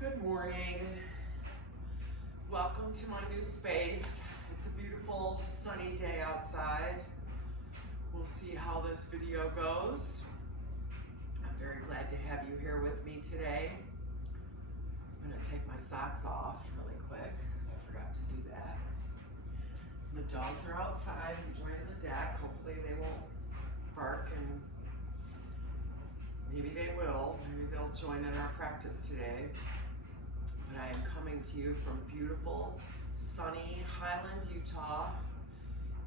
Good morning. Welcome to my new space. It's a beautiful sunny day outside. We'll see how this video goes. I'm very glad to have you here with me today. I'm going to take my socks off really quick because I forgot to do that. The dogs are outside enjoying the deck. Hopefully they won't bark, and maybe they will. Maybe they'll join in our practice today. But I am coming to you from beautiful, sunny Highland, Utah,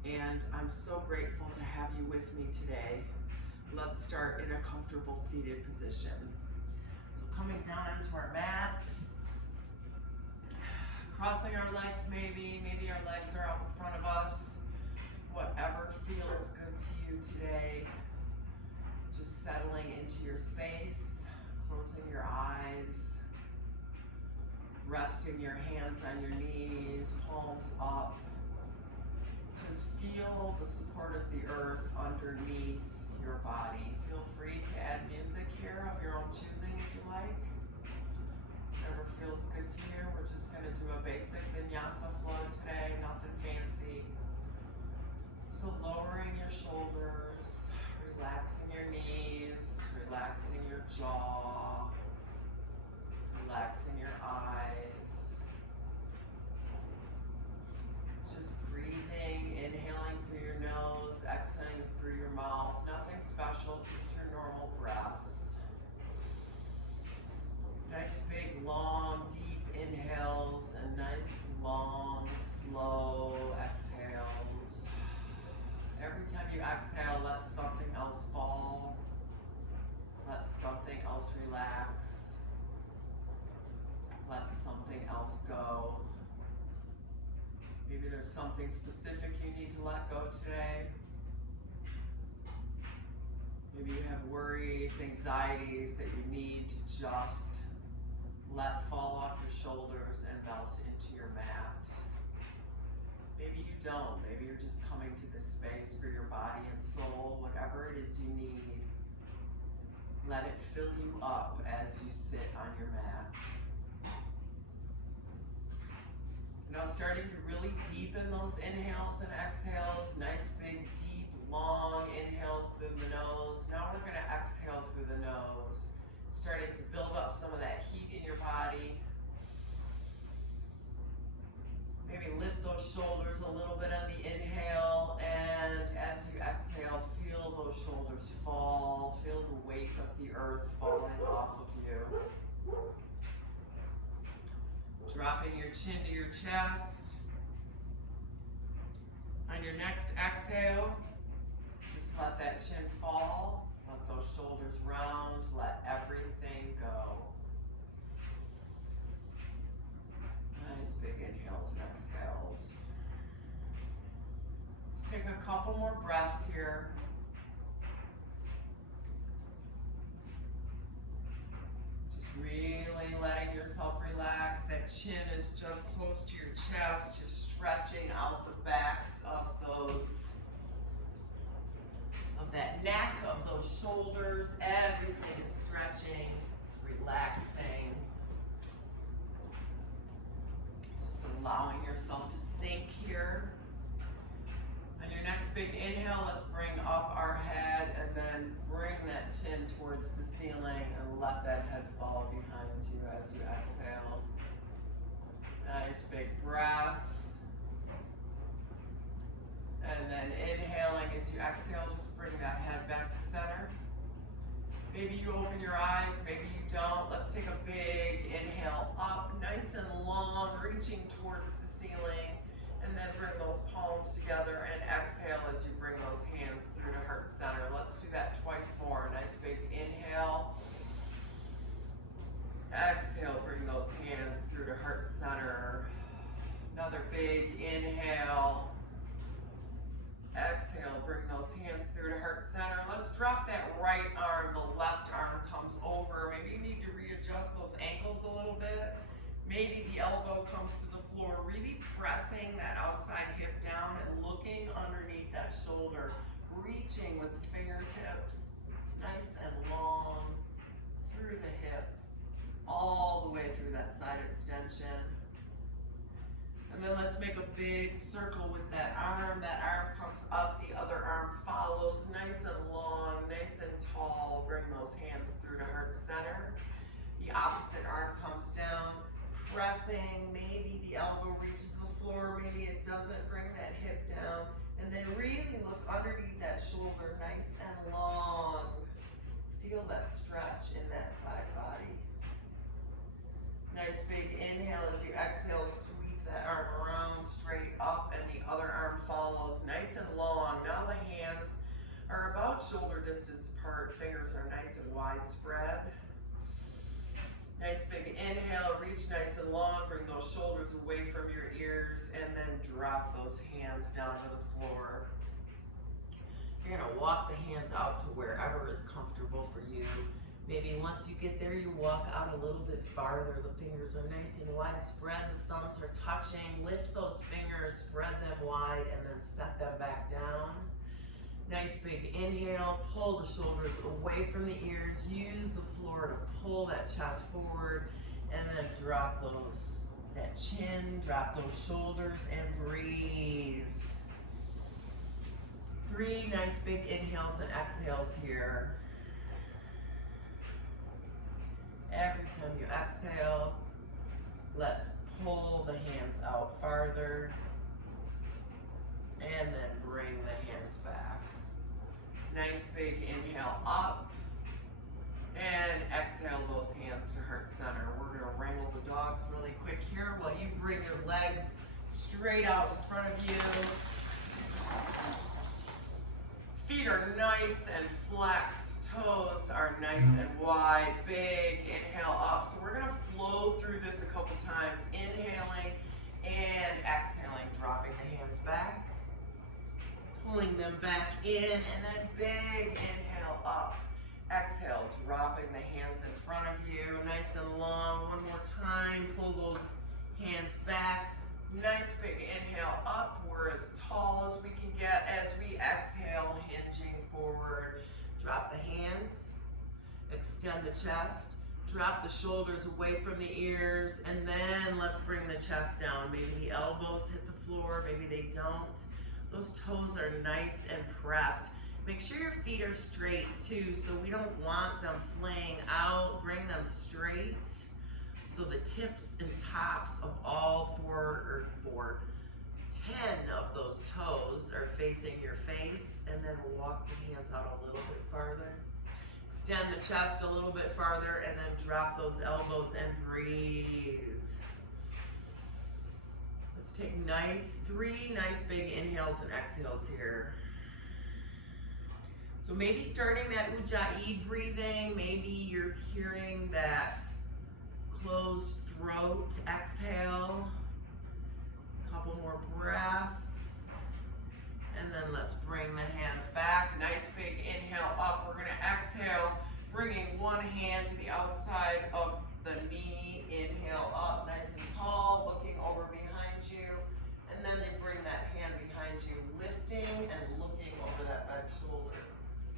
and I'm so grateful to have you with me today. Let's start in a comfortable seated position. So coming down onto our mats, crossing our legs maybe our legs are out in front of us. Whatever feels good to you today. Just settling into your space, closing your eyes, resting your hands on your knees, palms up. Just feel the support of the earth underneath your body. Feel free to add music here of your own choosing if you like. Whatever feels good to you. We're just going to do a basic vinyasa flow today, nothing fancy. So lowering your shoulders, relaxing your knees, relaxing your jaw, relaxing your eyes. Just breathing, inhaling through your nose, exhaling through your mouth. Nothing special, just your normal breaths. Nice big, long, deep inhales and nice, long, slow exhales. Every time you exhale, let something else fall. Let something else relax. Let something else go. Maybe there's something specific you need to let go today. Maybe you have worries, anxieties that you need to just let fall off your shoulders and melt into your mat. Maybe you don't. Maybe you're just coming to this space for your body and soul, whatever it is you need. Let it fill you up as you sit on your mat. Now starting to really deepen those inhales and exhales. Nice big, deep, long inhales through the nose. Now we're going to exhale through the nose. Starting to build up some of that heat in your body. Maybe lift those shoulders a little bit on the inhale, and as you exhale, feel those shoulders fall. Feel the weight of the earth falling off of you. Dropping your chin to your chest. On your next exhale, just let that chin fall. Let those shoulders round. Let everything go. Nice big inhales and exhales. Let's take a couple more breaths here. Just really letting yourself relax. That chin is just close to your chest. You're stretching out the backs of that neck, of those shoulders. Everything is stretching, relaxing. Just allowing yourself to sink here. On your next big inhale, let's bring up our head and then bring that chin towards the ceiling and let that head fall behind you as you exhale. Nice big breath. And then inhaling as you exhale, just bring that head back to center. Maybe you open your eyes, maybe you don't. Let's take a big inhale up, nice and long, reaching towards the ceiling. And then bring those palms together and exhale as you bring those hands through to heart center. Let's do that twice more. Nice big inhale. Exhale, bring those hands through to heart center. Another big inhale. Exhale, bring those hands through to heart center. Let's drop that right arm. The left arm comes over. Maybe you need to readjust those ankles a little bit. Maybe the elbow comes to the floor, really pressing that outside hip down and looking underneath that shoulder, reaching with the fingertips, nice and long, through the hip, all the way through that big circle with that arm comes up, the other arm follows, nice and long, nice and tall. Bring those hands through to heart center. The opposite arm comes down, pressing, maybe the elbow reaches the floor, maybe it doesn't. Bring that hip down, and then really look underneath that shoulder, nice and long. Feel that stretch in that side body. Nice big inhale as you exhale, sweep that arm around, straight up, and the other arm follows, nice and long. Now the hands are about shoulder distance apart, fingers are nice and wide spread. Nice big inhale, reach nice and long, bring those shoulders away from your ears, and then drop those hands down to the floor. You're gonna walk the hands out to wherever is comfortable for you. Maybe once you get there, you walk out a little bit farther. The fingers are nice and wide spread, the thumbs are touching. Lift those fingers, spread them wide, and then set them back down. Nice big inhale, pull the shoulders away from the ears, use the floor to pull that chest forward, and then drop that chin, drop those shoulders, and breathe. 3 nice big inhales and exhales here. Every time you exhale, let's pull the hands out farther, and then bring the hands back. Nice big inhale up, and exhale those hands to heart center. We're gonna wrangle the dogs really quick here while you bring your legs straight out in front of you. Feet are nice and flexed, toes are nice and wide. Big inhale up. So we're gonna flow through this a couple times, inhaling and exhaling, dropping the hands back, pulling them back in, and then big inhale up. Exhale, dropping the hands in front of you, nice and long. One more time, pull those hands back. Nice big inhale up. We're as tall as we can get as we exhale, hinging forward. Drop the hands, extend the chest, drop the shoulders away from the ears, and then let's bring the chest down. Maybe the elbows hit the floor, maybe they don't. Those toes are nice and pressed. Make sure your feet are straight too, so we don't want them flaying out. Bring them straight. So the tips and tops of all 10 of those toes are facing your face, and then walk the hands out a little bit farther. Extend the chest a little bit farther, and then drop those elbows and breathe. Let's take 3 nice big inhales and exhales here. So maybe starting that Ujjayi breathing, maybe you're hearing that closed throat exhale. Couple more breaths, and then let's bring the hands back. Nice big inhale up. We're gonna exhale, bringing one hand to the outside of the knee. Inhale up, nice and tall, looking over behind you, and then they bring that hand behind you, lifting and looking over that back shoulder.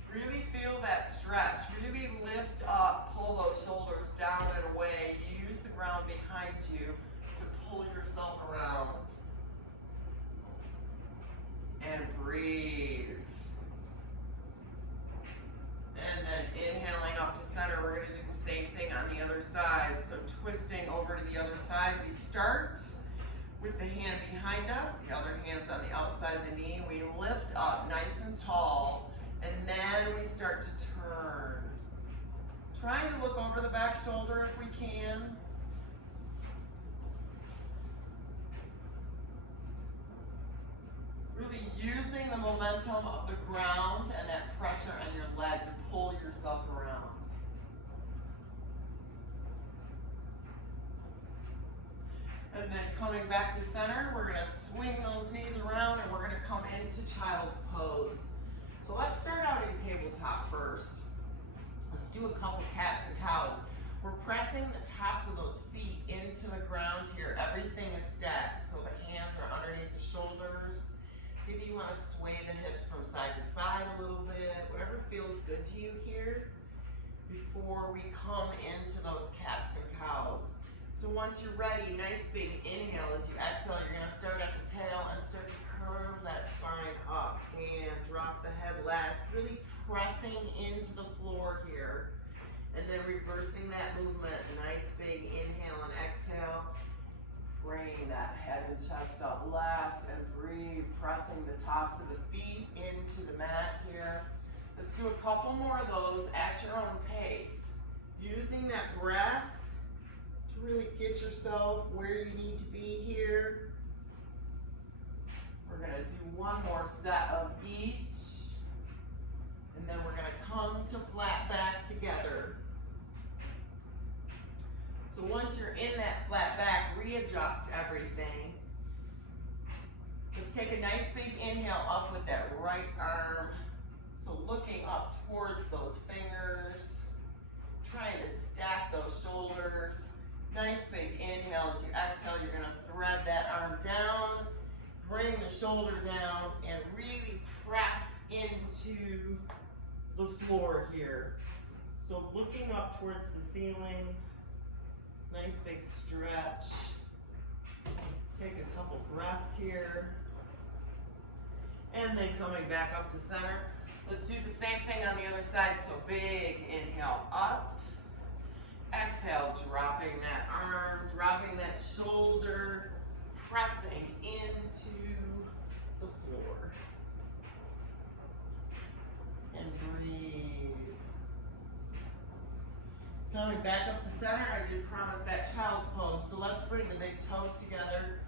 Really feel that stretch. Really lift up, pull those shoulders down and away. Use the ground behind you to pull yourself around. And breathe. And then inhaling up to center, we're going to do the same thing on the other side. So twisting over to the other side, we start with the hand behind us, the other hand's on the outside of the knee. We lift up nice and tall, and then we start to turn. Trying to look over the back shoulder if we can. Really using the momentum of the ground and that pressure on your leg to pull yourself around. And then coming back to center, we're going to swing those knees around, and we're going to come into child's pose. So let's start out in tabletop first. Let's do a couple cats and cows. We're pressing the tops of those feet into the ground here. Everything is stacked, so the hands are underneath the shoulders. Maybe you want to sway the hips from side to side a little bit, whatever feels good to you here before we come into those cats and cows. So once you're ready, nice big inhale. As you exhale, you're gonna start at the tail and start to curve that spine up and drop the head last, really pressing into the floor here. And then reversing that movement, nice big inhale and exhale. Bring that head and chest up last and breathe, pressing the tops of the feet into the mat here. Let's do a couple more of those at your own pace. Using that breath to really get yourself where you need to be here. We're gonna do one more set of each. And then we're gonna come to flat back together. So once you're in that flat back, readjust everything. Let's take a nice big inhale up with that right arm. So looking up towards those fingers, trying to stack those shoulders. Nice big inhale. As you exhale, you're gonna thread that arm down, bring the shoulder down, and really press into the floor here. So looking up towards the ceiling. Nice big stretch. Take a couple breaths here. And then coming back up to center. Let's do the same thing on the other side. So big inhale up. Exhale, dropping that arm, dropping that shoulder, pressing into the floor. And breathe. Coming back up to center, I did promise that child's pose. So let's bring the big toes together.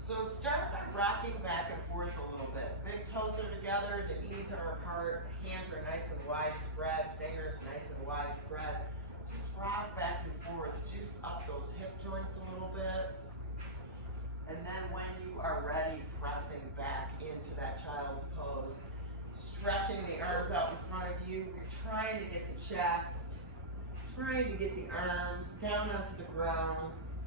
So start by rocking back and forth a little bit. Big toes are together, the knees are apart, hands are nice and wide spread, fingers nice and wide spread. Just rock back and forth, juice up those hip joints a little bit. And then when you are ready, pressing back into that child's pose. Stretching the arms out in front of you. You're trying to get the chest, trying to get the arms down onto the ground,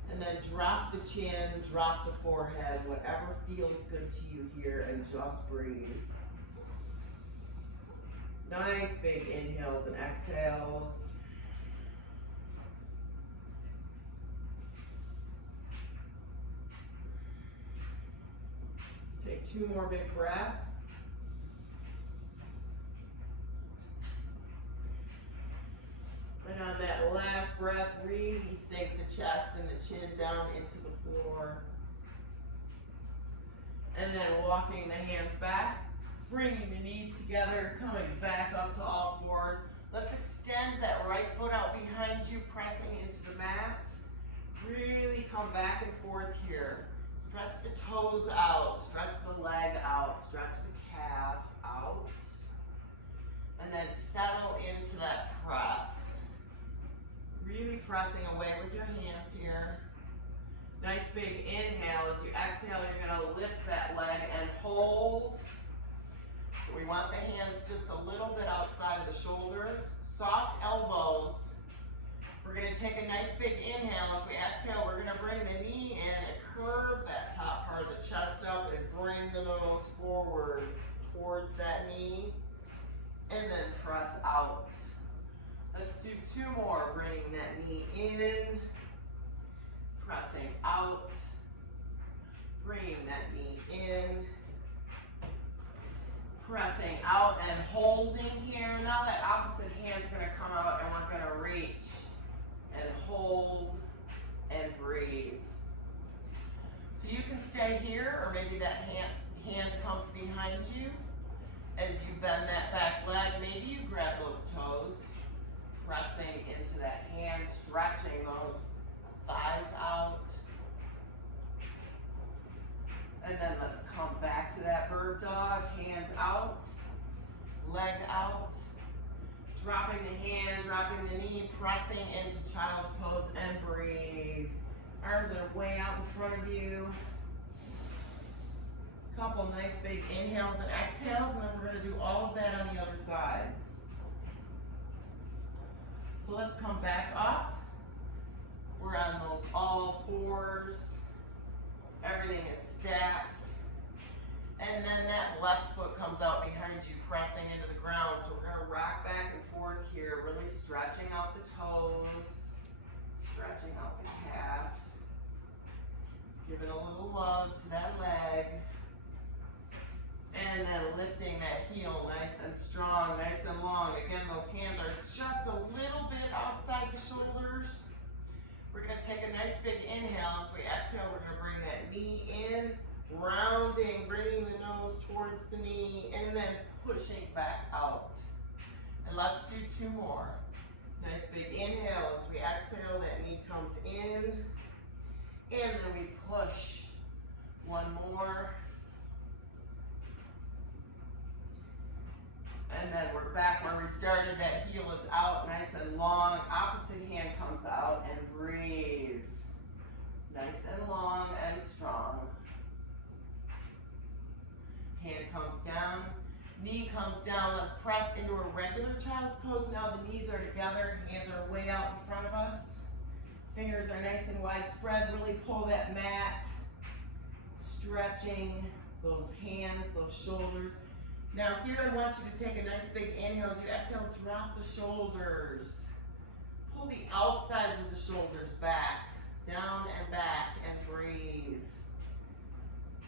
and then drop the chin, drop the forehead, whatever feels good to you here, and just breathe. Nice big inhales and exhales. Let's take 2 more big breaths. And on that last breath, really sink the chest and the chin down into the floor. And then walking the hands back, bringing the knees together, coming back up to all fours. Let's extend that right foot out behind you, pressing into the mat. Really come back and forth here. Stretch the toes out, stretch the leg out, stretch the calf out. And then settle into that press. Really pressing away with your hands here. Nice big inhale. As you exhale, you're going to lift that leg and hold. We want the hands just a little bit outside of the shoulders. Soft elbows. We're going to take a nice big inhale. As we exhale, we're going to bring the knee in and curve that top part of the chest up and bring the nose forward towards that knee. And then press out. Let's do 2 more, bringing that knee in, pressing out, bringing that knee in, pressing out and holding here. Now that opposite hand's gonna come out and we're gonna reach and hold and breathe. So you can stay here, or maybe that hand comes behind you. As you bend that back leg, maybe you grab those toes. Pressing into that hand, stretching those thighs out. And then let's come back to that bird dog, hand out, leg out. Dropping the hand, dropping the knee, pressing into child's pose and breathe. Arms are way out in front of you. Couple nice big inhales and exhales, and then we're gonna do all of that on the other side. So let's come back up. We're on those all fours. Everything is stacked. And then that left foot comes out behind you, pressing into the ground. So we're gonna rock back and forth here, really stretching out the toes, stretching out the calf. Giving a little love to that leg. And then lifting that heel nice and strong, nice and long. Again, those hands are just a little bit outside the shoulders. We're going to take a nice big inhale. As we exhale, we're going to bring that knee in, rounding, bringing the nose towards the knee, and then pushing back out. And let's do 2 more. Nice big inhale. As we exhale, that knee comes in, and then we push. 1 more. And then we're back where we started. That heel is out nice and long. Opposite hand comes out and breathe. Nice and long and strong. Hand comes down. Knee comes down. Let's press into a regular child's pose. Now the knees are together. Hands are way out in front of us. Fingers are nice and wide spread. Really pull that mat. Stretching those hands, those shoulders. Now here I want you to take a nice big inhale. As you exhale, drop the shoulders. Pull the outsides of the shoulders back, down and back, and breathe.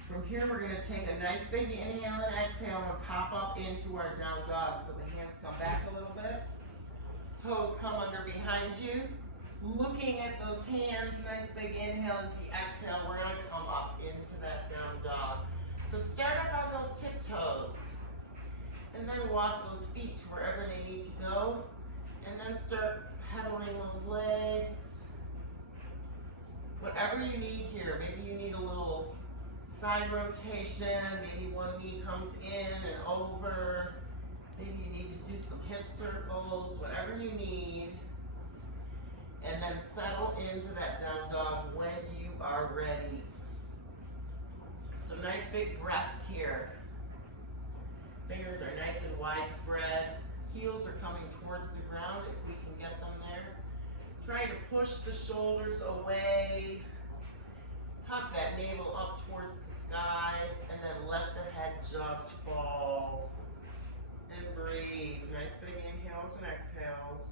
From here, we're going to take a nice big inhale and exhale and pop up into our down dog. So the hands come back a little bit. Toes come under behind you. Looking at those hands, nice big inhale. As you exhale, we're going to come up into that down dog. So start up on those tiptoes. And then walk those feet to wherever they need to go. And then start pedaling those legs. Whatever you need here. Maybe you need a little side rotation. Maybe one knee comes in and over. Maybe you need to do some hip circles. Whatever you need. And then settle into that down dog when you are ready. So nice big breaths here. Fingers are nice and widespread. Heels are coming towards the ground if we can get them there. Trying to push the shoulders away. Tuck that navel up towards the sky, and then let the head just fall. And breathe. Nice big inhales and exhales.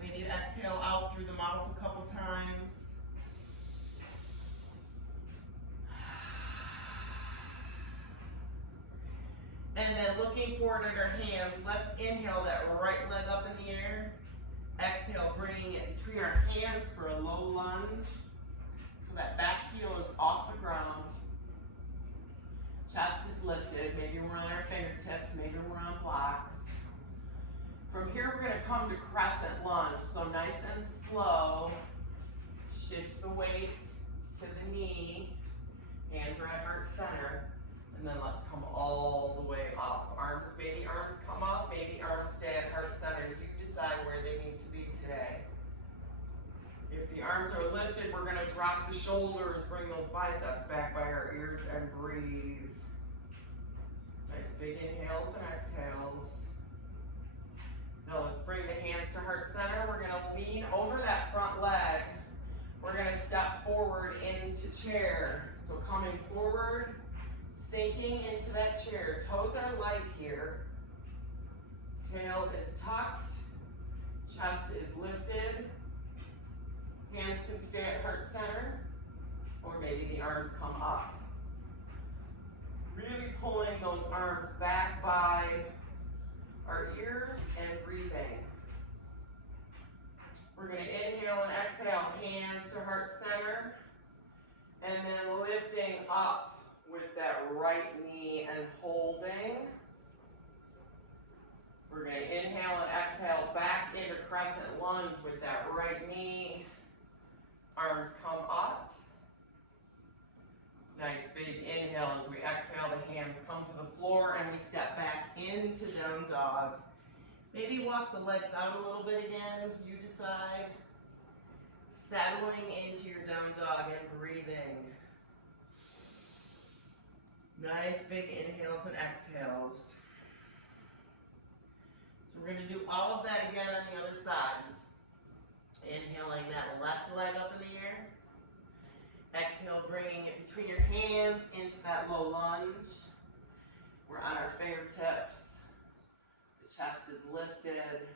Maybe you exhale out through the mouth a couple times. And then looking forward at our hands, let's inhale that right leg up in the air. Exhale, bringing it between our hands for a low lunge. So that back heel is off the ground. Chest is lifted. Maybe we're on our fingertips, maybe we're on blocks. From here, we're going to come to crescent lunge. So nice and slow. Shift the weight to the knee. Hands are at heart center. And then let's come all the way up. Maybe arms come up, maybe arms stay at heart center. You decide where they need to be today. If the arms are lifted, we're going to drop the shoulders, bring those biceps back by our ears, and breathe. Nice big inhales and exhales. Now let's bring the hands to heart center. We're going to lean over that front leg. We're going to step forward into chair. So coming forward, sinking into that chair. Toes are light here. Tail is tucked. Chest is lifted. Hands can stay at heart center, or maybe the arms come up. Really pulling those arms back by our ears and breathing. We're going to inhale and exhale, hands to heart center, and then lifting up with that right knee and holding. We're going to inhale and exhale back into crescent lunge with that right knee. Arms come up. Nice big inhale. As we exhale, the hands come to the floor and we step back into down dog. Maybe walk the legs out a little bit again. You decide. Settling into your down dog and breathing. Nice big inhales and exhales. So we're going to do all of that again on the other side. Inhaling that left leg up in the air. Exhale, bringing it between your hands into that low lunge. We're on our fingertips. The chest is lifted.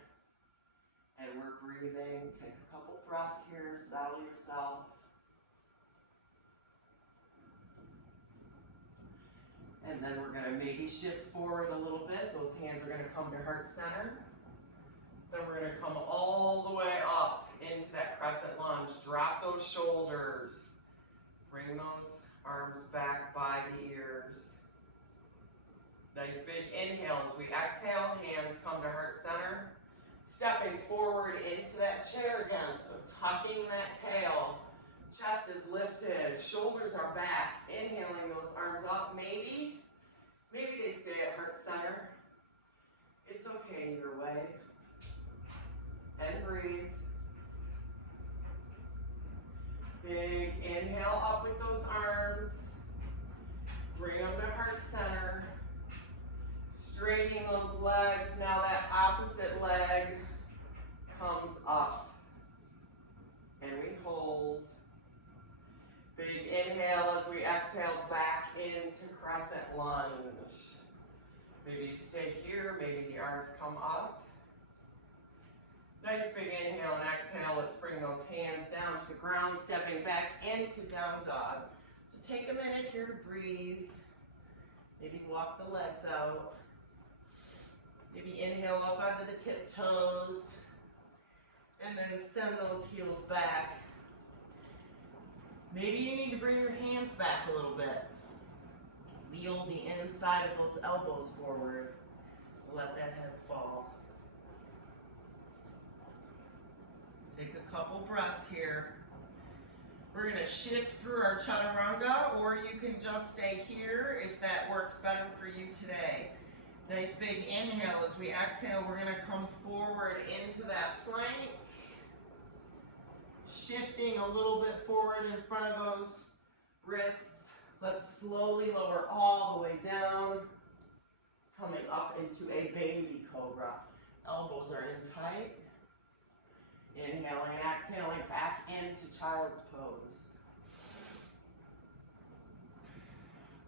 And we're breathing. breathing. Take a couple breaths here, settle yourself. And then we're gonna maybe shift forward a little bit. Those hands are gonna come to heart center. Then we're gonna come all the way up into that crescent lunge. Drop those shoulders. Bring those arms back by the ears. Nice big inhale as we exhale, hands come to heart center. Stepping forward into that chair again, so tucking that tail. Chest is lifted, shoulders are back. Inhaling those arms up, maybe they stay at heart center. It's okay either way. And breathe. Big inhale up with those arms. Bring them to heart center. Straightening those legs. Now that opposite leg comes up. And we hold. Big inhale as we exhale back into crescent lunge. Maybe you stay here, maybe the arms come up. Nice big inhale and exhale. Let's bring those hands down to the ground, stepping back into down dog. So take a minute here to breathe. Maybe walk the legs out. Maybe inhale up onto the tiptoes. And then send those heels back. Maybe you need to bring your hands back a little bit. Wheel the inside of those elbows forward. Let that head fall. Take a couple breaths here. We're going to shift through our chaturanga, or you can just stay here if that works better for you today. Nice big inhale. As we exhale, we're going to come forward into that plank. Shifting a little bit forward in front of those wrists. Let's slowly lower all the way down. Coming up into a baby cobra. Elbows are in tight. Inhaling and exhaling back into child's pose.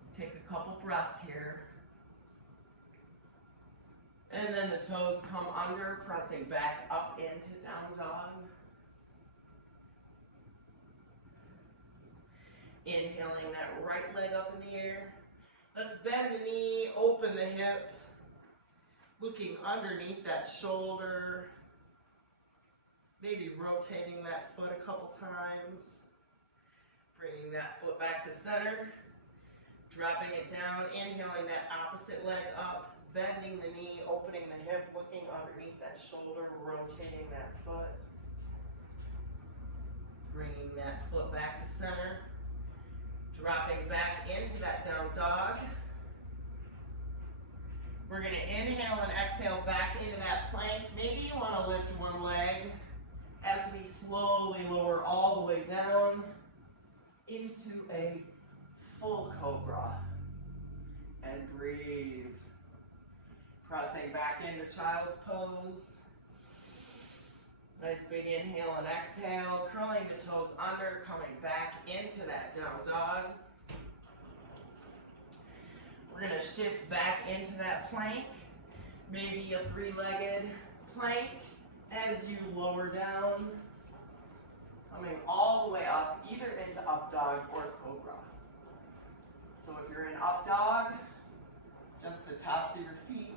Let's take a couple breaths here. And then the toes come under, pressing back up into down dog. Inhaling that right leg up in the air. Let's bend the knee, open the hip. Looking underneath that shoulder. Maybe rotating that foot a couple times. Bringing that foot back to center. Dropping it down, inhaling that opposite leg up. Bending the knee, opening the hip, looking underneath that shoulder, rotating that foot. Bringing that foot back to center. Dropping back into that down dog. We're going to inhale and exhale back into that plank. Maybe you want to lift one leg as we slowly lower all the way down into a full cobra. And breathe. Pressing back into child's pose. Nice big inhale and exhale, curling the toes under, coming back into that down dog. We're going to shift back into that plank, maybe a three-legged plank as you lower down, coming all the way up, either into up dog or cobra. So if you're in up dog, just the tops of your feet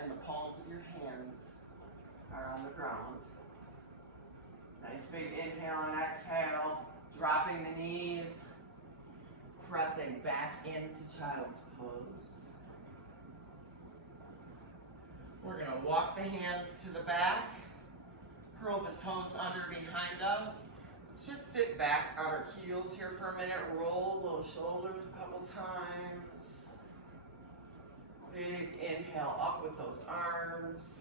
and the palms of your hands are on the ground. Nice big inhale and exhale, dropping the knees, pressing back into child's pose. We're going to walk the hands to the back, curl the toes under behind us. Let's just sit back on our heels here for a minute, roll those shoulders a couple times. Big inhale up with those arms.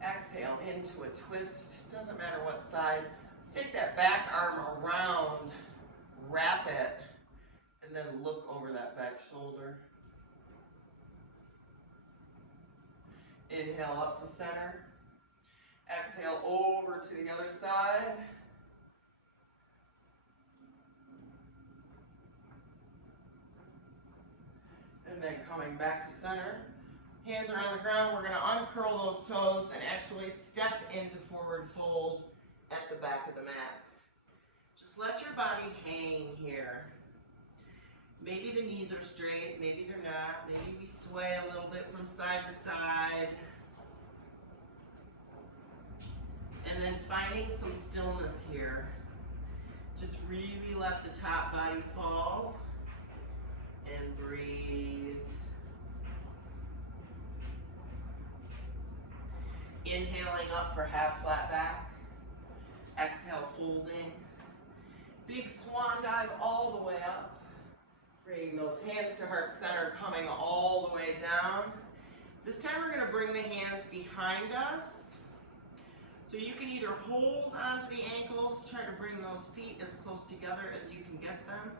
Exhale into a twist, doesn't matter what side. Let's take that back arm around, wrap it, and then look over that back shoulder. Inhale up to center. Exhale over to the other side. And then coming back to center. Hands are on the ground. We're gonna uncurl those toes and actually step into forward fold at the back of the mat. Just let your body hang here. Maybe the knees are straight, maybe they're not. Maybe we sway a little bit from side to side. And then finding some stillness here. Just really let the top body fall and breathe. Inhaling up for half flat back. Exhale, folding. Big swan dive all the way up. Bringing those hands to heart center, coming all the way down. This time we're going to bring the hands behind us. So you can either hold onto the ankles, try to bring those feet as close together as you can get them.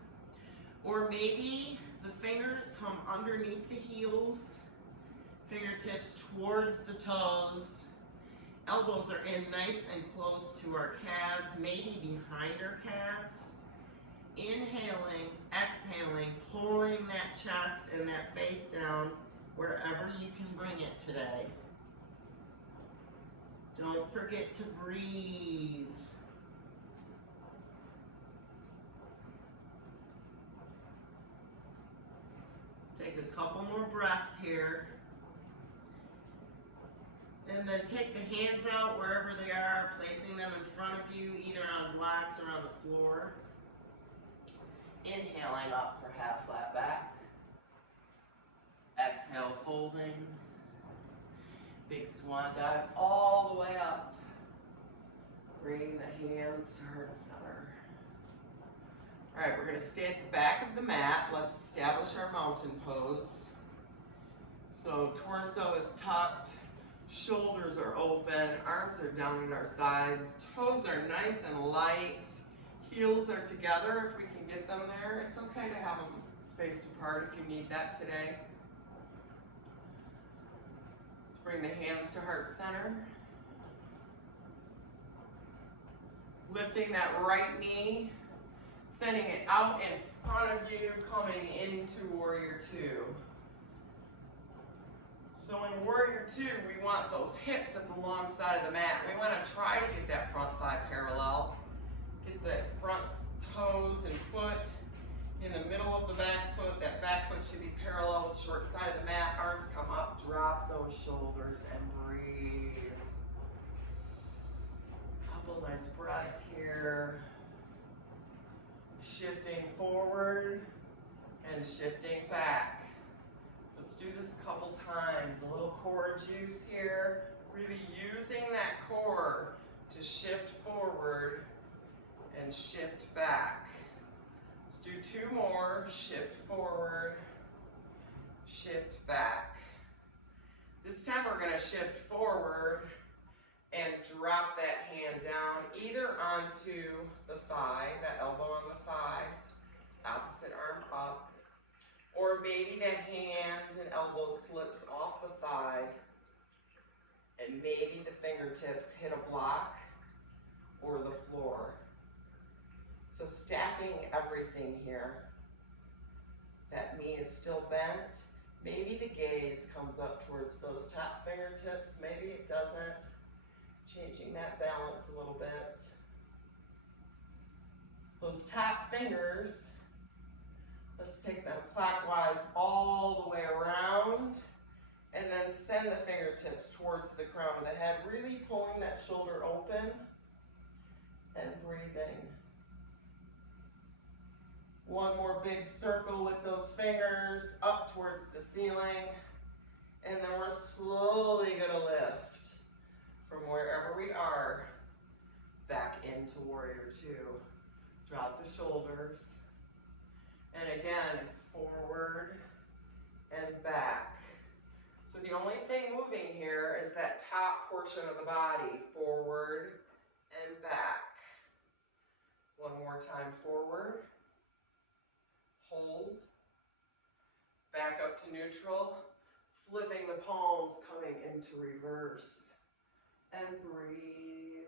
Or maybe the fingers come underneath the heels, fingertips towards the toes. Elbows are in nice and close to our calves, maybe behind our calves. Inhaling, exhaling, pulling that chest and that face down wherever you can bring it today. Don't forget to breathe. Take a couple more breaths here. And then take the hands out wherever they are, placing them in front of you, either on blocks or on the floor. Inhaling up for half flat back. Exhale, folding. Big swan dive all the way up. Bring the hands to heart center. All right, we're going to stay at the back of the mat. Let's establish our mountain pose. So torso is tucked, shoulders are open, arms are down at our sides, toes are nice and light, heels are together if we can get them there. It's okay to have them spaced apart if you need that today. Bring the hands to heart center. Lifting that right knee, sending it out in front of you, coming into Warrior Two. So in Warrior Two, we want those hips at the long side of the mat. We want to try to get that front thigh parallel. Get the front toes and foot in the middle of the back foot. That back foot should be parallel with the short side of the mat. Arms come up, drop those shoulders and breathe. Couple nice breaths here. Shifting forward and shifting back. Let's do this a couple times. A little core juice here. Really using that core to shift forward and shift back. Let's do two more. Shift forward, shift back. This time we're going to shift forward and drop that hand down either onto the thigh, that elbow on the thigh, opposite arm up, or maybe that hand and elbow slips off the thigh and maybe the fingertips hit a block or the floor. So stacking everything here. That knee is still bent. Maybe the gaze comes up towards those top fingertips. Maybe it doesn't. Changing that balance a little bit. Those top fingers, let's take them clockwise all the way around and then send the fingertips towards the crown of the head, really pulling that shoulder open and breathing. One more big circle with those fingers up towards the ceiling, and then we're slowly going to lift from wherever we are back into Warrior Two. Drop the shoulders, and again, forward and back. So the only thing moving here is that top portion of the body, forward and back. One more time, forward. Hold, back up to neutral, flipping the palms, coming into reverse, and breathe.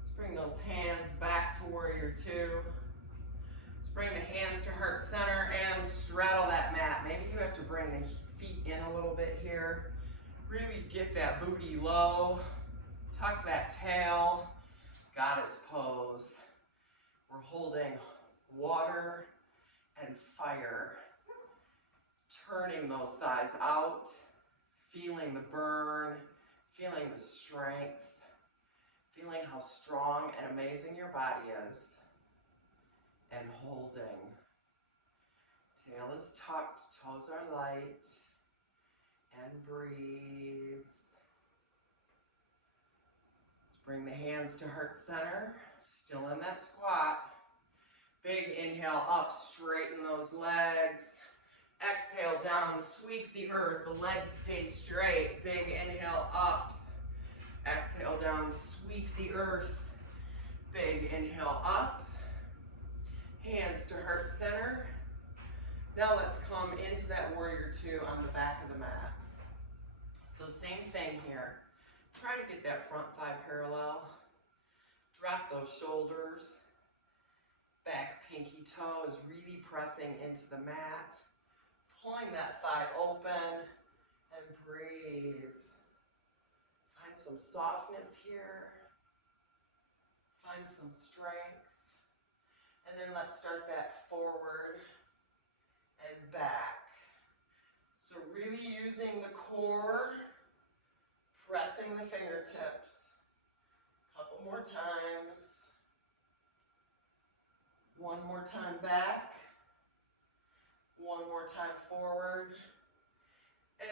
Let's bring those hands back to Warrior Two. Let's Bring the hands to heart center and straddle that mat. Maybe you have to bring the feet in a little bit here. Really get that booty low. Tuck that tail. Goddess pose. We're holding water and fire. Turning those thighs out. Feeling the burn. Feeling the strength. Feeling how strong and amazing your body is. And holding. Tail is tucked, toes are light. And breathe. Let's bring the hands to heart center. Still in that squat. Big inhale up, straighten those legs. Exhale down, sweep the earth. The legs stay straight. Big inhale up. Exhale down, sweep the earth. Big inhale up. Hands to heart center. Now let's come into that warrior two on the back of the mat. So same thing here. Try to get that front thigh parallel. Drop those shoulders. Back pinky toe is really pressing into the mat. Pulling that thigh open and breathe. Find some softness here. Find some strength. And then let's start that forward and back. So really using the core, pressing the fingertips. Couple more times. One more time back. One more time forward.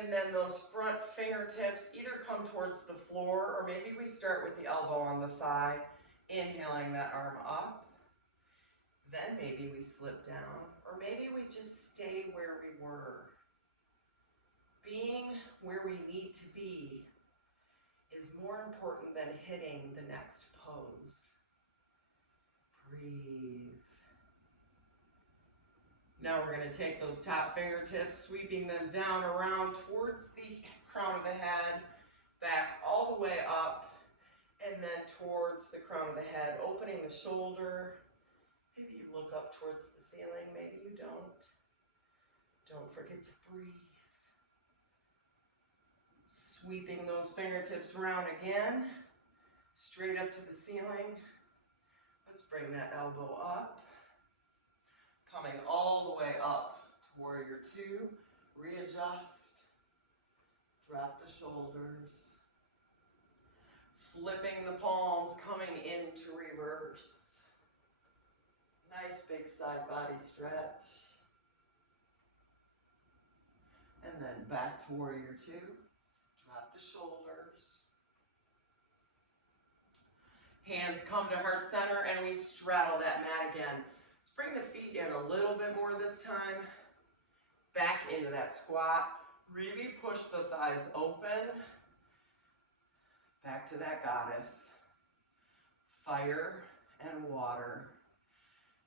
And then those front fingertips either come towards the floor or maybe we start with the elbow on the thigh, inhaling that arm up. Then maybe we slip down, or maybe we just stay where we were. Being where we need to be is more important than hitting the next pose. Breathe. Now we're going to take those top fingertips, sweeping them down around towards the crown of the head, back all the way up, and then towards the crown of the head, opening the shoulder. Maybe you look up towards the ceiling, maybe you don't. Don't forget to breathe. Sweeping those fingertips around again, straight up to the ceiling. Let's bring that elbow up. Coming all the way up to warrior two. Readjust. Drop the shoulders. Flipping the palms, coming into reverse. Nice big side body stretch. And then back to warrior two. Drop the shoulders. Hands come to heart center and we straddle that mat again. Let's bring the feet in a little bit more this time. Back into that squat. Really push the thighs open. Back to that goddess. Fire and water.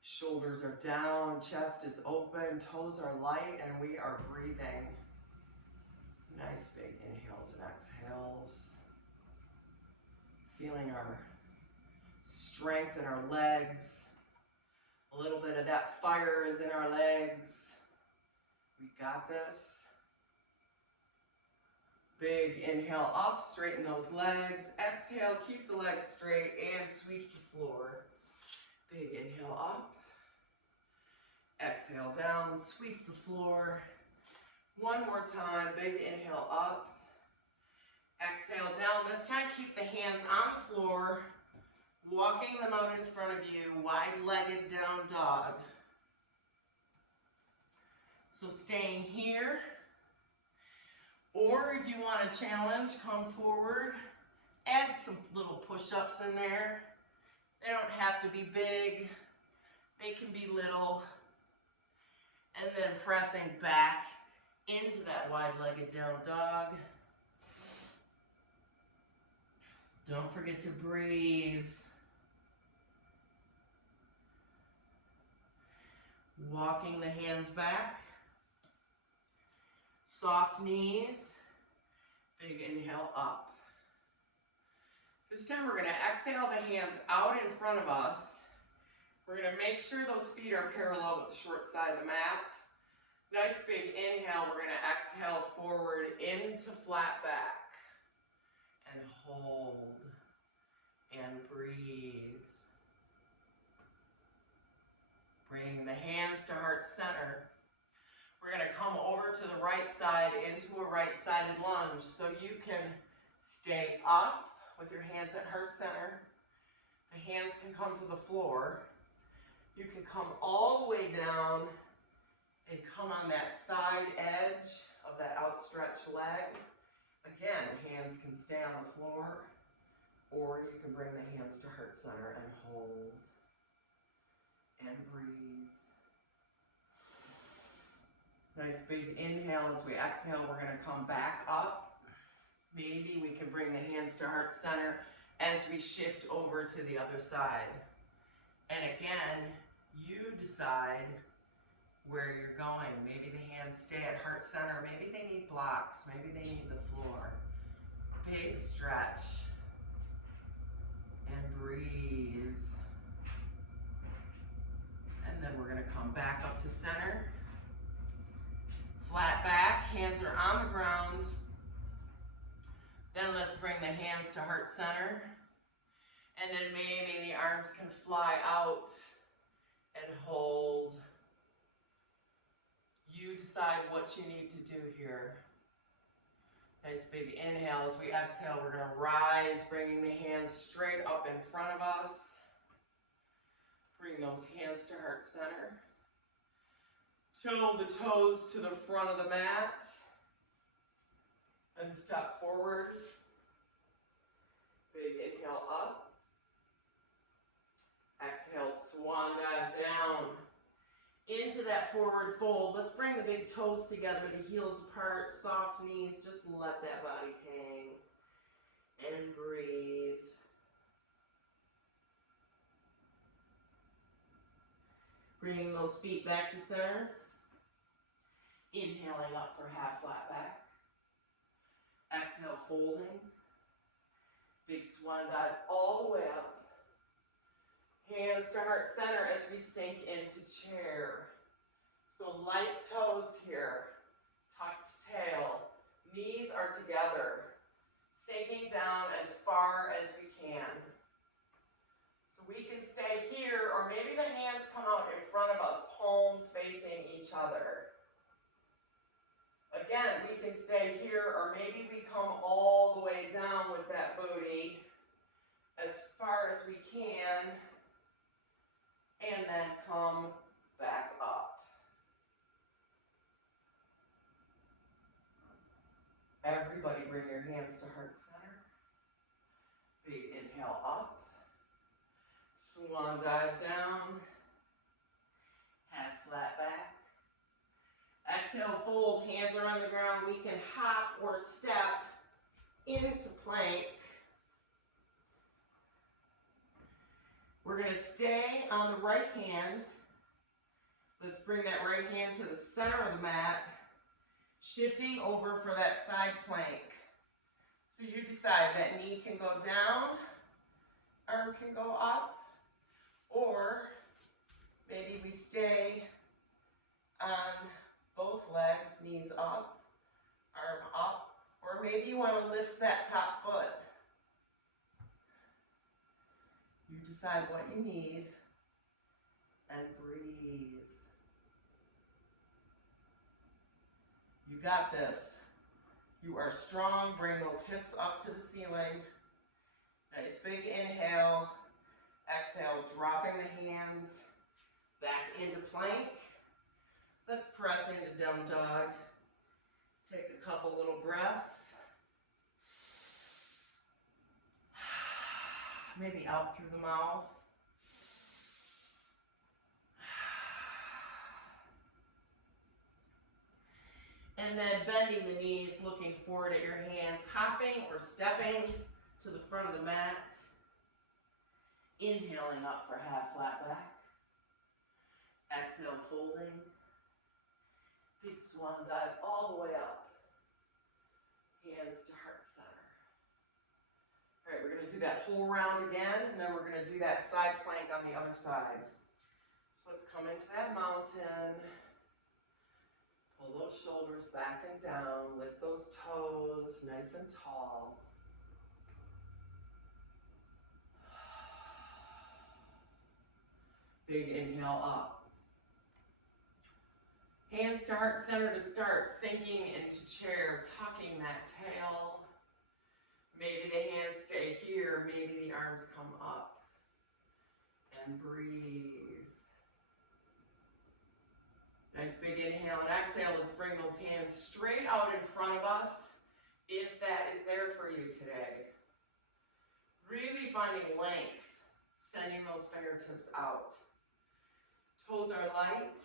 Shoulders are down, chest is open, toes are light, and we are breathing. Nice big inhales and exhales. Feeling our strength in our legs. A little bit of that fire is in our legs. We got this. Big inhale up, straighten those legs. Exhale, keep the legs straight and sweep the floor. Big inhale up. Exhale down, sweep the floor. One more time, big inhale up. Exhale down. This time keep the hands on the floor. Walking them out in front of you, wide-legged down dog. So staying here. Or if you want a challenge, come forward. Add some little push-ups in there. They don't have to be big. They can be little. And then pressing back into that wide-legged down dog. Don't forget to breathe. Walking the hands back. Soft knees. Big inhale up. This time we're going to exhale the hands out in front of us. We're gonna make sure those feet are parallel with the short side of the mat. Nice big inhale. We're gonna exhale forward into flat back. And hold. And breathe. Bring the hands to heart center. We're gonna come over to the right side into a right-sided lunge. So you can stay up with your hands at heart center. The hands can come to the floor. You can come all the way down and come on that side edge of that outstretched leg. Again, hands can stay on the floor, or you can bring the hands to heart center and hold and breathe. Nice big inhale. As we exhale, we're gonna come back up. Maybe we can bring the hands to heart center as we shift over to the other side. And again, you decide where you're going. Maybe the hands stay at heart center. Maybe they need blocks. Maybe they need the floor. Big stretch. And breathe. And then we're gonna come back up to center. Flat back, hands are on the ground. Then let's bring the hands to heart center. And then maybe the arms can fly out and hold. You decide what you need to do here. Nice big inhale. As we exhale, we're gonna rise, bringing the hands straight up in front of us. Bring those hands to heart center. Toe the toes to the front of the mat. And step forward. Big inhale up. Exhale, swan dive down. Into that forward fold. Let's bring the big toes together, the heels apart, soft knees. Just let that body hang. And breathe. Bringing those feet back to center. Inhaling up for half flat back. Exhale, folding. Big swan dive all the way up. Hands to heart center as we sink into chair. So light toes here. Tucked tail. Knees are together. Sinking down as far as we can. So we can stay here, or maybe the hands come out in front of us, palms facing each other. Again, we can stay here, or maybe we come all the way down with that booty as far as we can, and then come back up. Everybody bring your hands to heart center. Big inhale up. Swan dive down. Half flat back. Exhale, fold, hands are on the ground. We can hop or step into plank. We're gonna stay on the right hand. Let's bring that right hand to the center of the mat, shifting over for that side plank. So you decide that knee can go down, arm can go up, or maybe we stay on both legs, knees up, arm up, or maybe you want to lift that top foot. You decide what you need and breathe. You got this. You are strong. Bring those hips up to the ceiling. Nice big inhale. Exhale, dropping the hands back into plank. Let's press into down dog. Take a couple little breaths. Maybe out through the mouth. And then bending the knees, looking forward at your hands, hopping or stepping to the front of the mat. Inhaling up for half flat back. Exhale, folding. Big swan dive all the way up. Hands to heart center. All right, we're gonna do that whole round again, and then we're gonna do that side plank on the other side. let's come into that mountain. Pull those shoulders back and down. Lift those toes nice and tall. Big inhale up. Hands to heart center to start, sinking into chair, tucking that tail. Maybe the hands stay here, maybe the arms come up. And breathe. Nice big inhale and exhale. Let's bring those hands straight out in front of us, if that is there for you today. Really finding length, sending those fingertips out. Toes are light.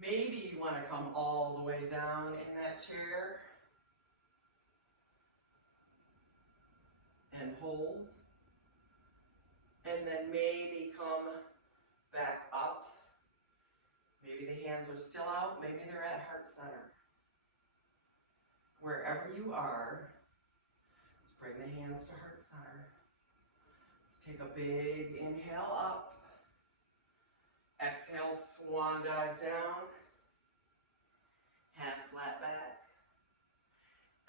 Maybe you want to come all the way down in that chair. And hold. And then maybe come back up. Maybe the hands are still out. Maybe they're at heart center. Wherever you are, let's bring the hands to heart center. Let's take a big inhale up. Exhale, swan dive down. Half flat back.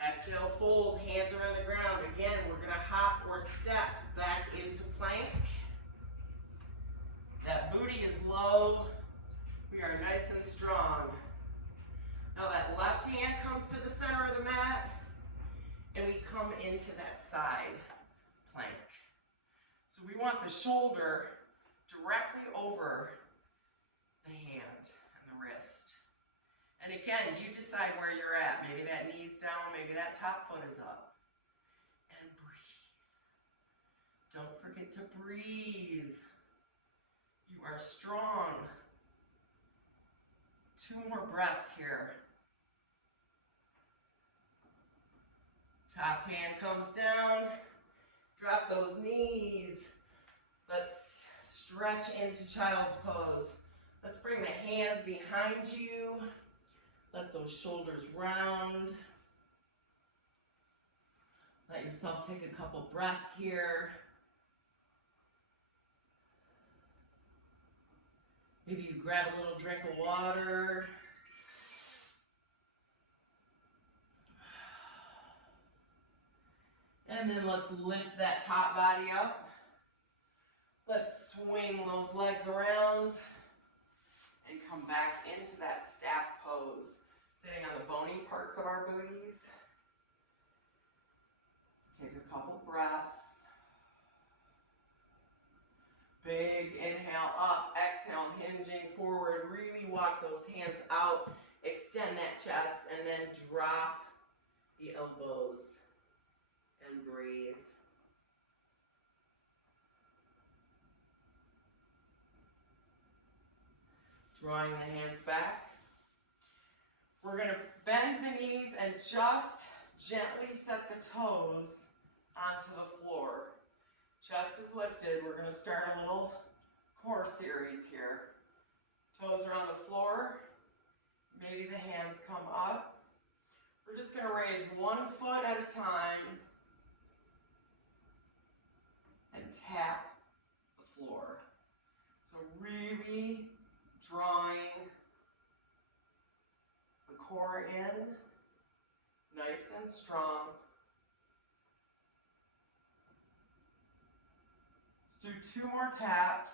Exhale, fold, hands are on the ground. Again, we're gonna hop or step back into plank. That booty is low. We are nice and strong. Now that left hand comes to the center of the mat, and we come into that side plank. So we want the shoulder directly over the hand and the wrist. And again, you decide where you're at. Maybe that knee's down, maybe that top foot is up. And breathe. Don't forget to breathe. You are strong. 2 more breaths here. Top hand comes down. Drop those knees. Let's stretch into child's pose. Let's bring the hands behind you. Let those shoulders round. Let yourself take a couple breaths here. Maybe you grab a little drink of water. And then let's lift that top body up. Let's swing those legs around and come back into that staff pose, sitting on the bony parts of our booties. Let's take a couple breaths. Big inhale up, exhale, hinging forward. Really walk those hands out, extend that chest, and then drop the elbows and breathe. Drawing the hands back. We're going to bend the knees and just gently set the toes onto the floor. Chest is lifted. We're going to start a little core series here. Toes are on the floor. Maybe the hands come up. We're just going to raise 1 foot at a time and tap the floor. So really drawing the core in, nice and strong. Let's do 2 more taps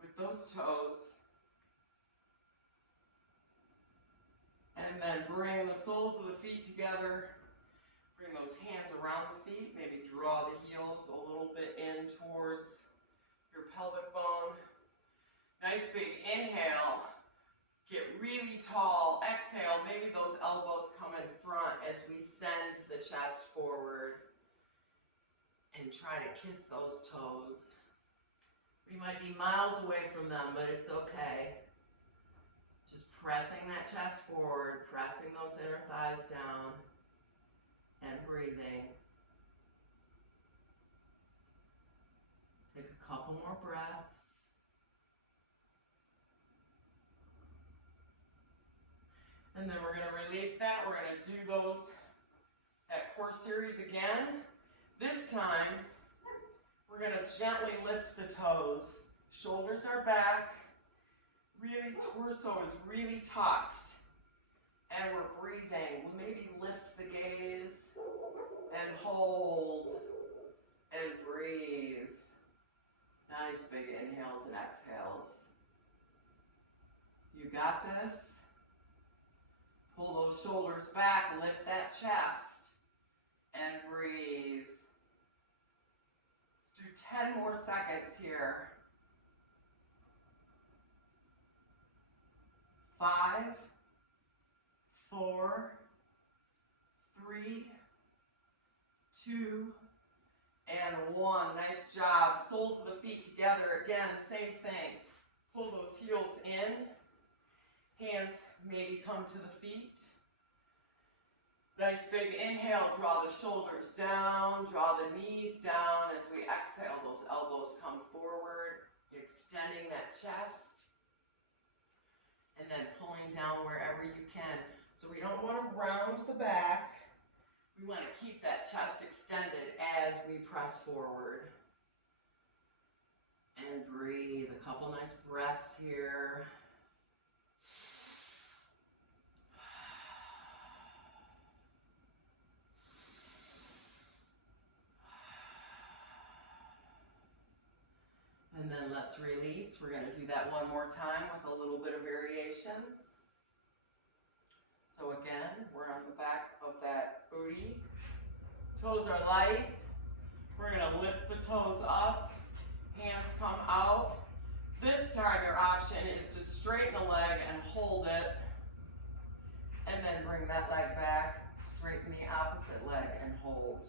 with those toes. And then bring the soles of the feet together. Bring those hands around the feet. Maybe draw the heels a little bit in towards your pelvic bone. Nice big inhale. Get really tall. Exhale. Maybe those elbows come in front as we send the chest forward. And try to kiss those toes. We might be miles away from them, but it's okay. Just pressing that chest forward, pressing those inner thighs down, and breathing. Take a couple more breaths. And then we're going to release that. We're going to do that core series again. This time, we're going to gently lift the toes, Shoulders are back. Really, torso is really tucked. And we're breathing. We maybe lift the gaze and hold and breathe. Nice big inhales and exhales. You got this. Pull those shoulders back, lift that chest, and breathe. Let's do 10 more seconds here. 5, 4, 3, 2, and 1. Nice job. Soles of the feet together. Again, same thing. Pull those heels in. Hands maybe come to the feet. Nice big inhale. Draw the shoulders down. Draw the knees down. As we exhale, those elbows come forward. Extending that chest. And then pulling down wherever you can. So we don't want to round the back. We want to keep that chest extended as we press forward. And breathe. A couple nice breaths here. And then let's release. We're going to do that one more time with a little bit of variation. So again, we're on the back of that booty. Toes are light. We're going to lift the toes up. Hands come out. This time your option is to straighten the leg and hold it. And then bring that leg back. Straighten the opposite leg and hold.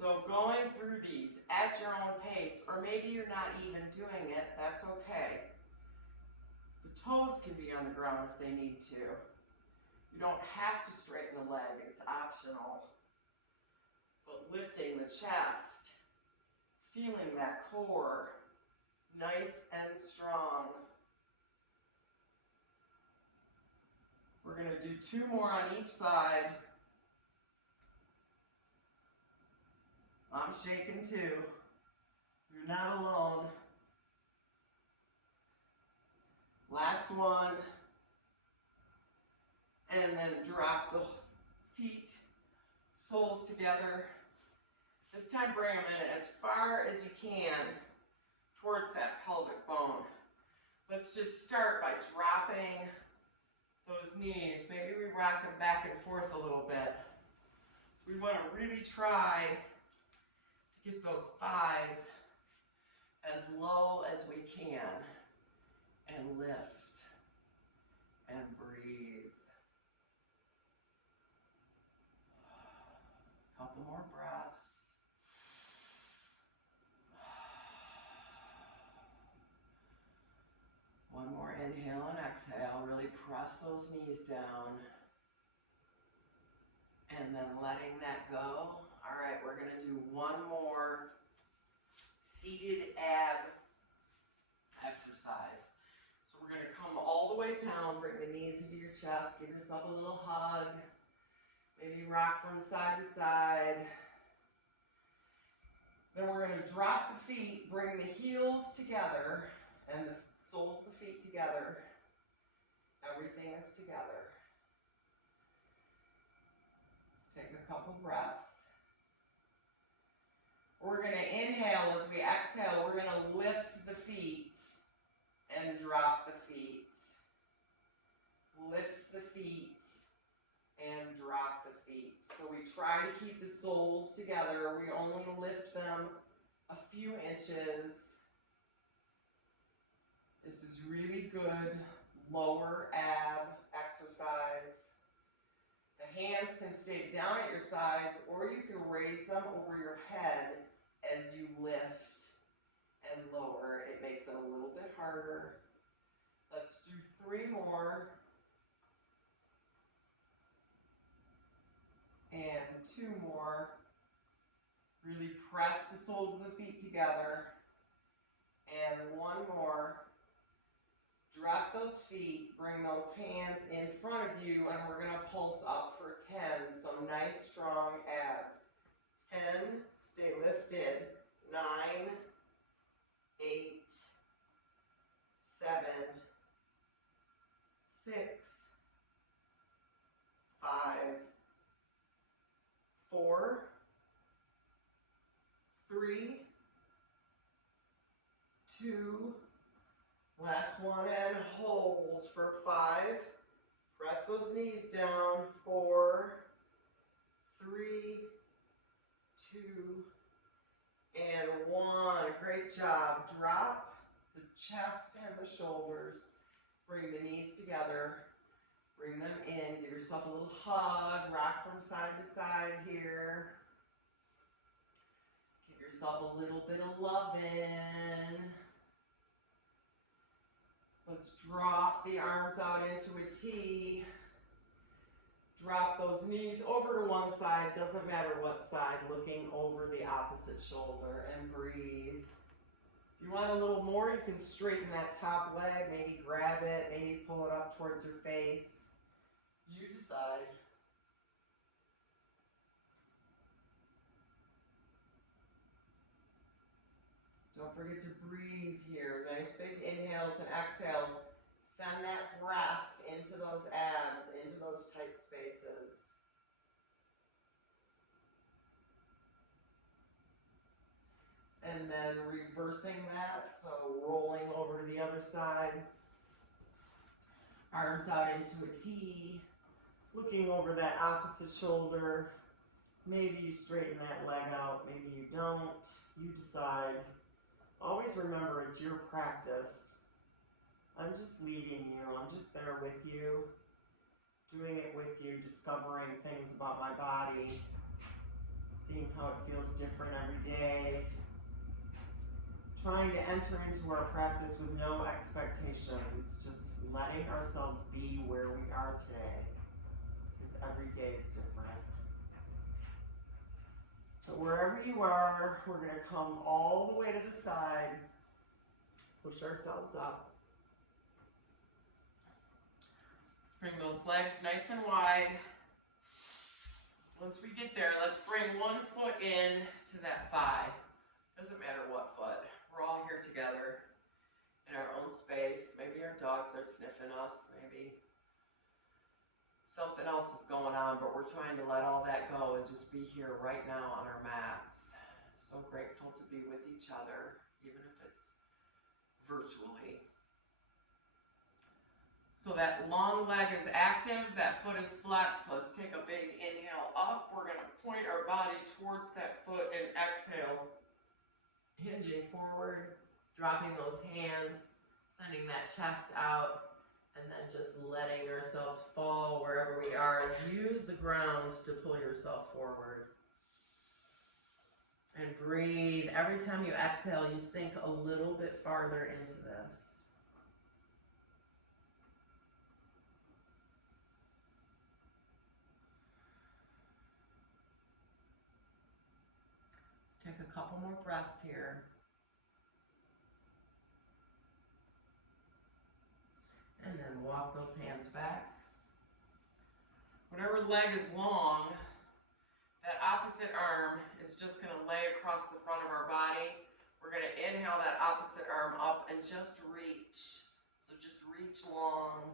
So going through these at your own pace, or maybe you're not even doing it, that's okay. The toes can be on the ground if they need to. You don't have to straighten the leg, it's optional. But lifting the chest, feeling that core, nice and strong. We're going to do 2 more on each side. I'm shaking too. You're not alone. Last one. And then drop the feet, soles together. This time bring them in as far as you can towards that pelvic bone. Let's just start by dropping those knees. Maybe we rock them back and forth a little bit. We want to really try to get those thighs as low as we can and lift and breathe. Couple more breaths. One more inhale and exhale. Really press those knees down. And then letting that go. All right, we're going to do one more seated ab exercise. So we're going to come all the way down, bring the knees into your chest, give yourself a little hug. Maybe rock from side to side. Then we're going to drop the feet, bring the heels together and the soles of the feet together. Everything is together. Let's take a couple breaths. We're going to inhale. As we exhale, we're going to lift the feet and drop the feet. Lift the feet and drop the feet. So we try to keep the soles together. We only lift them a few inches. This is really good lower ab exercise. The hands can stay down at your sides, or you can raise them over your head as you lift and lower. It makes it a little bit harder. Let's do 3 more. And 2 more. Really press the soles of the feet together. And 1 more. Drop those feet, bring those hands in front of you, and we're going to pulse up for 10. Some nice strong abs. 10, stay lifted. 9, 8, 7, 6, 5, 4, 3, 2, last one, and hold for 5. Press those knees down. 4, 3, 2, and 1. Great job. Drop the chest and the shoulders. Bring the knees together. Bring them in. Give yourself a little hug. Rock from side to side here. Give yourself a little bit of lovin'. Let's drop the arms out into a T. Drop those knees over to one side, doesn't matter what side, looking over the opposite shoulder, and breathe. If you want a little more, you can straighten that top leg, maybe grab it, maybe pull it up towards your face. You decide. Don't forget to breathe here. Nice big inhales and exhales. Send that breath into those abs, into those tight spaces. And then reversing that, so rolling over to the other side. Arms out into a T. Looking over that opposite shoulder. Maybe you straighten that leg out, maybe you don't. You decide. Always remember it's your practice. I'm just leading you. I'm just there with you. Doing it with you, discovering things about my body. Seeing how it feels different every day. Trying to enter into our practice with no expectations. Just letting ourselves be where we are today. Because every day is different. So wherever you are, we're going to come all the way to the side. Push ourselves up. Let's bring those legs nice and wide. Once we get there, let's bring one foot in to that thigh. Doesn't matter what foot. We're all here together in our own space. Maybe our dogs are sniffing us. Maybe something else is going on, but we're trying to let all that go and just be here right now on our mats. So grateful to be with each other, even if it's virtually. So that long leg is active, that foot is flexed. Let's take a big inhale up. We're going to point our body towards that foot and exhale. Hinging forward, dropping those hands, sending that chest out, and then just letting ourselves fall wherever we are. Use the ground to pull yourself forward. And breathe. Every time you exhale, you sink a little bit farther into this. Let's take a couple more breaths here. And then walk those hands back. Whatever leg is long, that opposite arm is just going to lay across the front of our body. We're going to inhale that opposite arm up and just reach. So just reach long.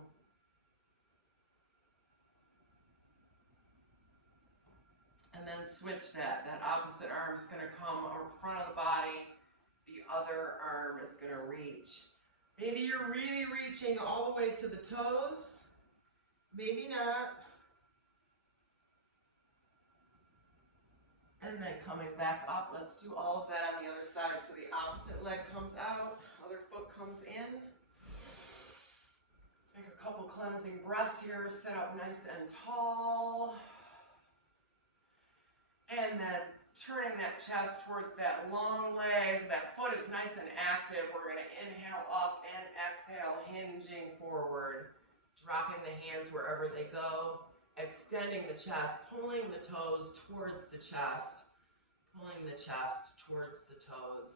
And then switch that. That opposite arm is going to come in front of the body. The other arm is going to reach. Maybe you're really reaching all the way to the toes. Maybe not. And then coming back up, let's do all of that on the other side. So the opposite leg comes out, other foot comes in. Take a couple cleansing breaths here, sit up nice and tall. And then turning that chest towards that long leg, that foot is nice and active. We're going to inhale up and exhale, hinging forward, dropping the hands wherever they go. Extending the chest, pulling the toes towards the chest, pulling the chest towards the toes,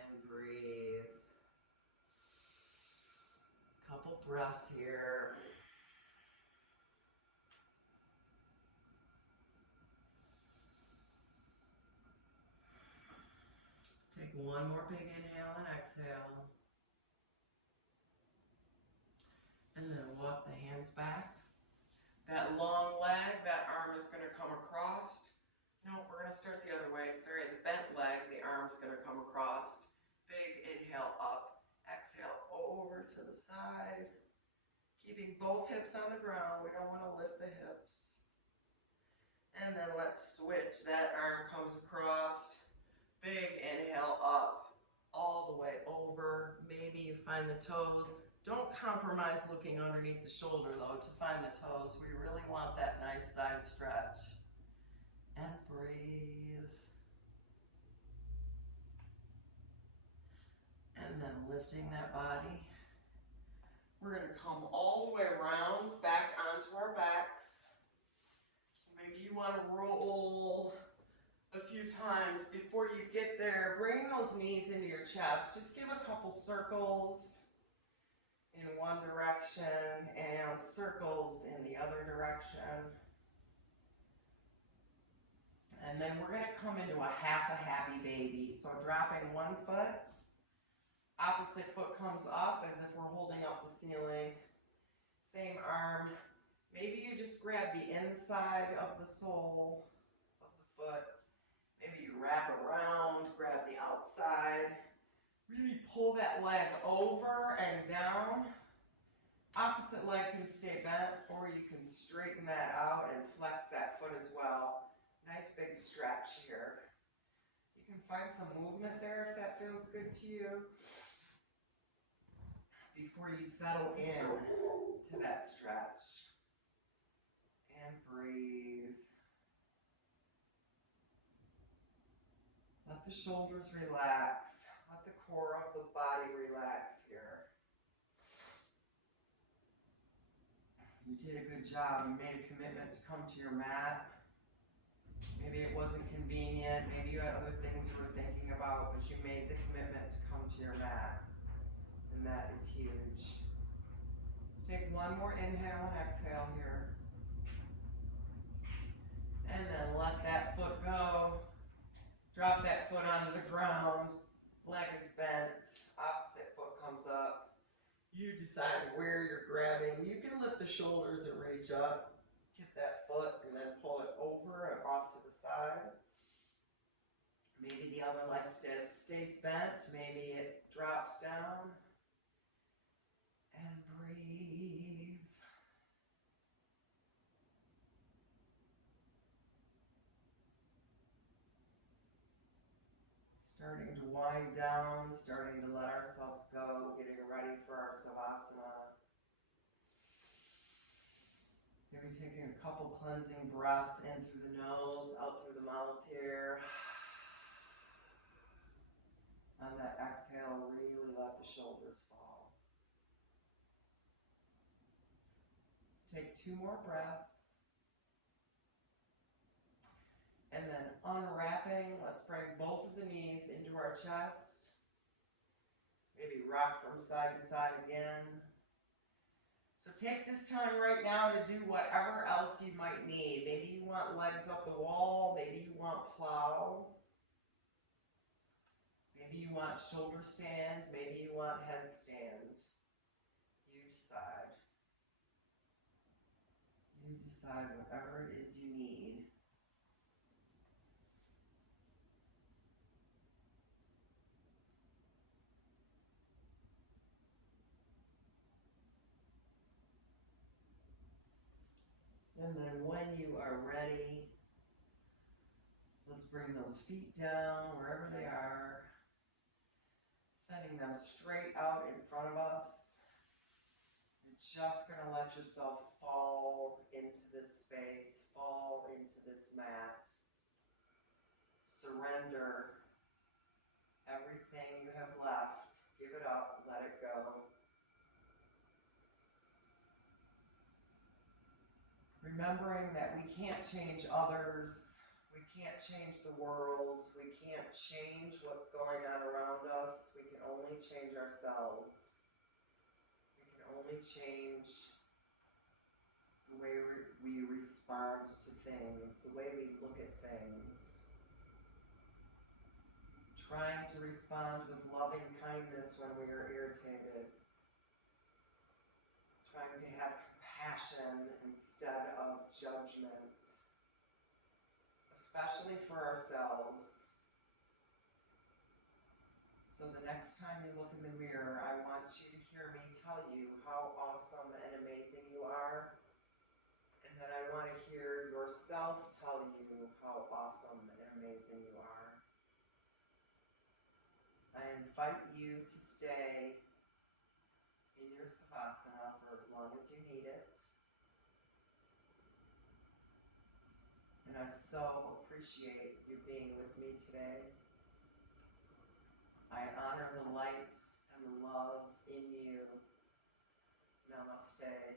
and breathe. Couple breaths here. Let's take one more big inhale and exhale. And then walk the hands back. That long leg, that arm is going to come across. No, we're going to start the other way. Sorry, the bent leg, the arm's going to come across. Big inhale up. Exhale over to the side. Keeping both hips on the ground. We don't want to lift the hips. And then let's switch. That arm comes across. Big inhale up. All the way over. Maybe you find the toes. Don't compromise looking underneath the shoulder though to find the toes. We really want that nice side stretch. And breathe. And then lifting that body. We're going to come all the way around, back onto our backs. So maybe you want to roll a few times before you get there. Bring those knees into your chest. Just give a couple circles in one direction and circles in the other direction. And then we're going to come into a half a happy baby. So dropping one foot, opposite foot comes up as if we're holding up the ceiling. Same arm. Maybe you just grab the inside of the sole of the foot. Maybe you wrap around, grab the outside. Really pull that leg over and down. Opposite leg can stay bent, or you can straighten that out and flex that foot as well. Nice big stretch here. You can find some movement there if that feels good to you. Before you settle in to that stretch. And breathe. Let the shoulders relax. Let the core of the body relax here. You did a good job. You made a commitment to come to your mat. Maybe it wasn't convenient. Maybe you had other things you were thinking about, but you made the commitment to come to your mat. And that is huge. Let's take one more inhale and exhale here. And then let that foot go. Drop that foot onto the ground. Leg is bent. Opposite foot comes up. You decide where you're grabbing. You can lift the shoulders and reach up. Get that foot and then pull it over and off to the side. Maybe the other leg stays bent. Maybe it drops down. And breathe. Starting to wind down, starting to let ourselves go, getting ready for our Savasana. Maybe taking a couple cleansing breaths in through the nose, out through the mouth here. On that exhale, really let the shoulders fall. Take 2 more breaths. And then unwrapping, let's bring both of the knees into our chest. Maybe rock from side to side again. So take this time right now to do whatever else you might need. Maybe you want legs up the wall. Maybe you want plow. Maybe you want shoulder stand. Maybe you want headstand. You decide. You decide whatever it is you need. And then when you are ready, let's bring those feet down wherever they are, sending them straight out in front of us. You're just going to let yourself fall into this space, fall into this mat. Surrender everything you have left. Give it up, let it go. Remembering that we can't change others, we can't change the world, we can't change what's going on around us, we can only change ourselves. We can only change the way we respond to things, the way we look at things. Trying to respond with loving kindness when we are irritated. Trying to have compassion instead of judgment, especially for ourselves. So the next time you look in the mirror, I want you to hear me tell you how awesome and amazing you are. And then I want to hear yourself tell you how awesome and amazing you are. I invite you to stay in your Savasana for as long as you need it. And I so appreciate you being with me today. I honor the light and the love in you. Namaste.